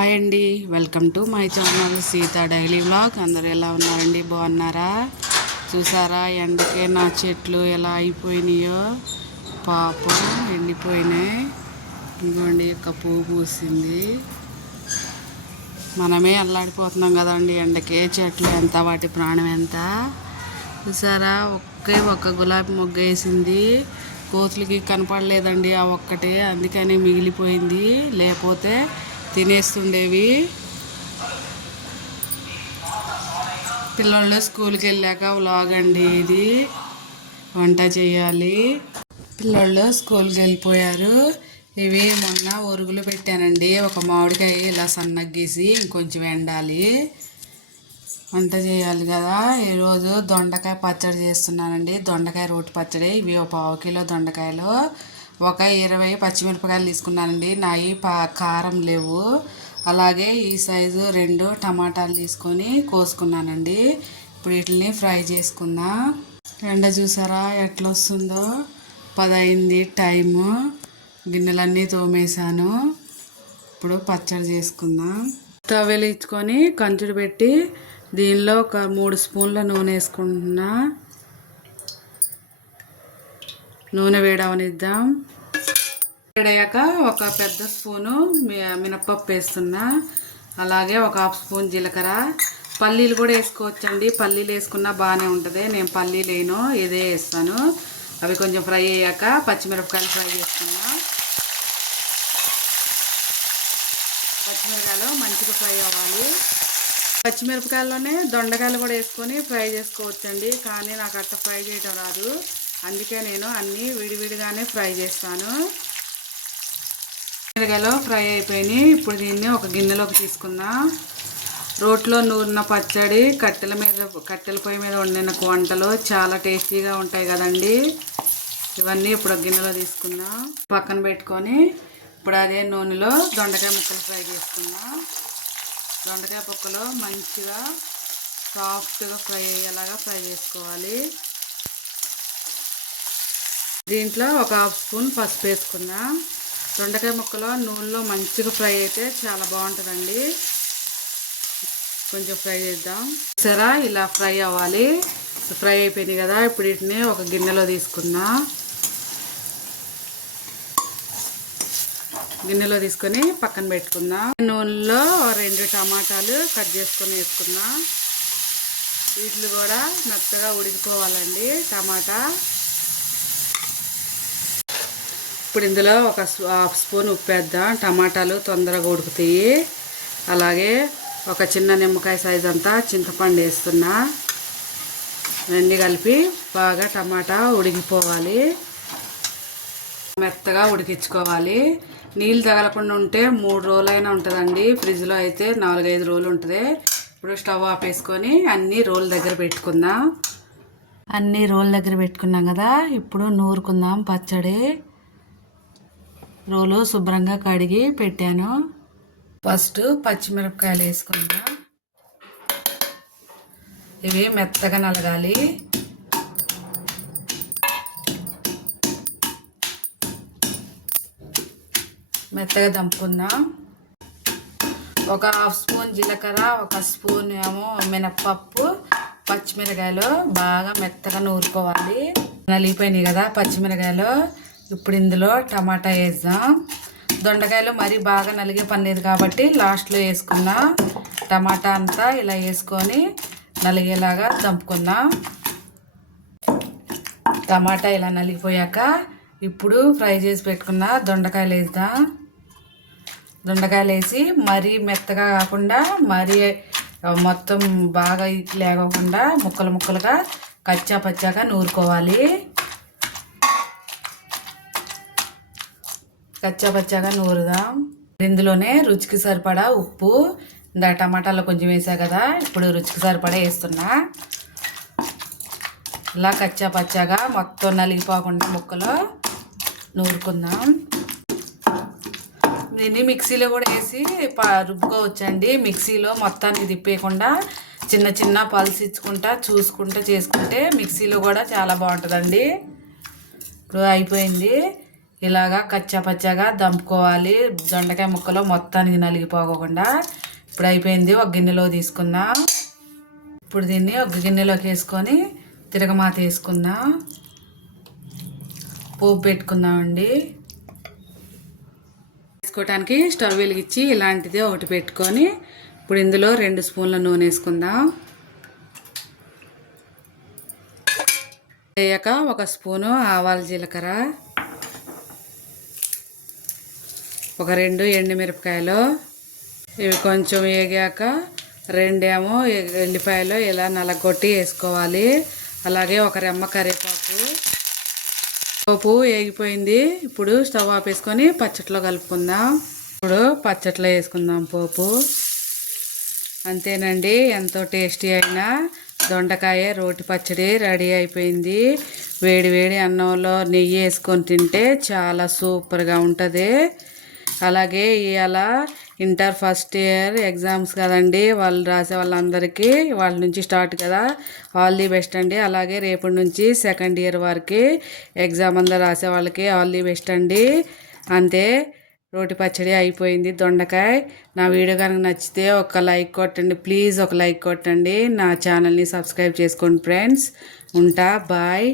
Hi అండి, welcome to my channel Sita daily vlog. అందరూ ఎలా ఉన్నారండి? బాగున్నారా? చూసారా ఎండకే నా చెట్లు ఎలా అయిపోయినాయో, పాపం ఎండిపోయినాయి. ఇంకోండి ఒక పువ్వు పూసింది. మనమే అల్లాడిపోతున్నాం కదండి ఎండకే. చెట్లు ఎంత, వాటి ప్రాణం ఎంత. చూసారా ఒక్క గులాబీ మొగ్గ వేసింది. కోతులకి కనపడలేదండి ఆ ఒక్కటే, అందుకని మిగిలిపోయింది. లేకపోతే తినేస్తుండేవి. పిల్లలు స్కూల్కి వెళ్ళాక వ్లాగ్ అండి ఇది. వంట చేయాలి. పిల్లలు స్కూల్కి వెళ్ళిపోయారు. ఇవి మొన్న ఒరుగులు పెట్టానండి. ఒక మామిడికాయ ఇలా సన్నగా గీసి ఇంకొంచెం ఎండాలి. వంట చేయాలి కదా. ఈరోజు దొండకాయ పచ్చడి చేస్తున్నానండి. దొండకాయ రోటి పచ్చడి. ఇవి ఒక 1/2 కిలో దొండకాయలు, ఒక 20 పచ్చిమిరపకాయలు తీసుకున్నానండి. నాయి కారం లేవు. అలాగే ఈ సైజు 2 టమాటాలు తీసుకొని కోసుకున్నానండి. ఇప్పుడు వీటిని ఫ్రై చేసుకుందాం. ఎండ చూసారా ఎట్లా వస్తుందో. 10 అయింది టైము. గిన్నెలన్నీ తోమేశాను. ఇప్పుడు పచ్చడి చేసుకుందాం. స్టవ్ వెలిగించుకొని కంచుడు పెట్టి దీనిలో ఒక 3 స్పూన్ల నూనె వేసుకుంటున్నా. నూనె వేడవనిద్దాం. వేడయ్యాక ఒక పెద్ద స్పూను మినప్పప్పు వేస్తున్నా. అలాగే ఒక 1/2 స్పూన్ జీలకర్ర. పల్లీలు కూడా వేసుకోవచ్చండి. పల్లీలు వేసుకున్నా బాగానే ఉంటుంది. నేను పల్లీలు వేయను, ఇదే వేస్తాను. అవి కొంచెం ఫ్రై అయ్యాక పచ్చిమిరపకాయలు ఫ్రై చేసుకున్నా. పచ్చిమిరపకాయలు మంచిగా ఫ్రై అవ్వాలి. పచ్చిమిరపకాయల్లోనే దొండకాయలు కూడా వేసుకొని ఫ్రై చేసుకోవచ్చండి. కానీ నాకు అట్లా ఫ్రై చేయడం రాదు. అందుకే నేను అన్నీ విడివిడిగానే ఫ్రై చేస్తాను. మిరపకాయలు ఫ్రై అయిపోయినాయి. ఇప్పుడు దీన్ని ఒక గిన్నెలోకి తీసుకుందాం. రోట్లో నూరిన పచ్చడి కట్టెల పొయ్యి మీద వండిన వంటలు చాలా టేస్టీగా ఉంటాయి కదండి. ఇవన్నీ ఇప్పుడు ఒక గిన్నెలో తీసుకుందాం. పక్కన పెట్టుకొని ఇప్పుడు అదే నూనెలో దొండకాయ ముక్కలు ఫ్రై చేసుకుందాం. దొండకాయ ముక్కలు మంచిగా సాఫ్ట్గా ఫ్రై అయ్యేలాగా ఫ్రై చేసుకోవాలి. దీంట్లో ఒక 1/2 స్పూన్ పసుపు వేసుకుందాం. దొండకాయ ముక్కలు నూనెలో మంచిగా ఫ్రై అయితే చాలా బాగుంటుందండి. కొంచెం ఫ్రై చేద్దాం. సరే ఇలా ఫ్రై అవ్వాలి. ఫ్రై అయిపోయింది కదా. ఇప్పుడు వీటిని ఒక గిన్నెలో తీసుకుందాం. గిన్నెలో తీసుకొని పక్కన పెట్టుకుందాం. నూనెలో 2 టమాటాలు కట్ చేసుకొని వేసుకుందాం. వీటిని కూడా మెత్తగా ఉడికిపోవాలండి టమాటా. ఇప్పుడు ఇందులో ఒక 1/2 స్పూన్ ఉప్పు వేద్దాం. టమాటాలు తొందరగా ఉడుకుతాయి. అలాగే ఒక చిన్న నిమ్మకాయ సైజ్ అంతా చింతపండు వేస్తున్నా. రెండు కలిపి బాగా టమాటా ఉడికిపోవాలి. మెత్తగా ఉడికించుకోవాలి. నీళ్ళు తగలకుండా ఉంటే 3 రోజులైనా ఉంటుందండి. ఫ్రిడ్జ్లో అయితే 4-5 రోజులు ఉంటుంది. ఇప్పుడు స్టవ్ ఆపేసుకొని అన్నీ రోల్ దగ్గర పెట్టుకుందాం. అన్నీ రోల్ దగ్గర పెట్టుకున్నాం కదా. ఇప్పుడు నూరుకుందాం పచ్చడి. రోలు శుభ్రంగా కడిగి పెట్టాను. ఫస్ట్ పచ్చిమిరపకాయలు వేసుకుందాం. ఇవి మెత్తగా నలగాలి. మెత్తగా దంపుకుందాం. ఒక 1/2 స్పూన్ జీలకర్ర, 1 స్పూన్ ఏమో మినప్పప్పు, పచ్చిమిరకాయలు బాగా మెత్తగా నూరుకోవాలి. నలిగిపోయినాయి కదా పచ్చిమిరకాయలు. ఇప్పుడు ఇందులో టమాటా వేద్దాం. దొండకాయలు మరీ బాగా నలిగే పని లేదు కాబట్టి లాస్ట్లో వేసుకుందాం. టమాటా అంతా ఇలా వేసుకొని నలిగేలాగా దంపుకుందాం. టమాటా ఇలా నలిగిపోయాక ఇప్పుడు ఫ్రై చేసి పెట్టుకున్న దొండకాయలు వేద్దాం. దొండకాయలు వేసి మరీ మెత్తగా కాకుండా మరీ మొత్తం బాగా లేకుండా ముక్కలు ముక్కలుగా కచ్చా పచ్చాగా నూరుకోవాలి. కచ్చా పచ్చాగా నూరుదాం. ఇందులోనే రుచికి సరిపడా ఉప్పు, ఇందా టమాటాలో కొంచెం వేసా కదా, ఇప్పుడు రుచికి సరిపడా వేస్తున్నా. ఇలా కచ్చా పచ్చాగా మొత్తం నలిగిపోకుండా ముక్కలు నూరుకుందాం. దీన్ని మిక్సీలో కూడా వేసి రుబ్బుకోవచ్చండి. మిక్సీలో మొత్తాన్ని తిప్పేయకుండా చిన్న చిన్న పల్స్ ఇచ్చుకుంటా చేసుకుంటే మిక్సీలో కూడా చాలా బాగుంటుందండి. ఇప్పుడు అయిపోయింది. ఇలాగా కచ్చా పచ్చాగా దంపుకోవాలి, దొండకాయ ముక్కలు మొత్తానికి నలిగిపోకుండా. ఇప్పుడు అయిపోయింది, ఒక గిన్నెలో తీసుకుందాం. ఇప్పుడు దీన్ని ఒక గిన్నెలోకి వేసుకొని తిరగమాత వేసుకుందాం. పోపు పెట్టుకుందామండి. వేసుకోవటానికి స్టవ్ వెలిగించి ఇలాంటిది ఒకటి పెట్టుకొని ఇప్పుడు ఇందులో 2 స్పూన్ల నూనె వేసుకుందాం. వేయక 1 స్పూను ఆవాల జీలకర్ర, ఒక 2 ఎండుమిరపకాయలు, ఇవి కొంచెం వేగాక 2 ఏమో ఎల్లిపాయలు ఇలా నలగొట్టి వేసుకోవాలి. అలాగే ఒక రెమ్మ కరివేపాకు. పోపు వేగిపోయింది. ఇప్పుడు స్టవ్ ఆపేసుకొని పచ్చట్లో కలుపుకుందాం. ఇప్పుడు పచ్చట్లో వేసుకుందాం పోపు. అంతేనండి, ఎంతో టేస్టీ అయిన దొండకాయ రోటి పచ్చడి రెడీ అయిపోయింది. వేడి వేడి అన్నంలో నెయ్యి వేసుకొని తింటే చాలా సూపర్గా ఉంటుంది. అలాగే ఇవాళ ఇంటర్ ఫస్ట్ ఇయర్ ఎగ్జామ్స్ కదండి, వాళ్ళు రాసే వాళ్ళందరికీ వాళ్ళ నుంచి స్టార్ట్ కదా, ఆల్ ది బెస్ట్ అండి. అలాగే రేపటి నుంచి సెకండ్ ఇయర్ వరకు ఎగ్జామ్ అందరూ రాసే వాళ్ళకి ఆల్ ది బెస్ట్ అండి. అంతే, రోటి పచ్చడి అయిపోయింది దొండకాయ. నా వీడియో కనుక నచ్చితే ఒక లైక్ కొట్టండి ప్లీజ్, ఒక లైక్ కొట్టండి. నా ఛానల్ని సబ్స్క్రైబ్ చేసుకోండి ఫ్రెండ్స్. ఉంటా, బాయ్.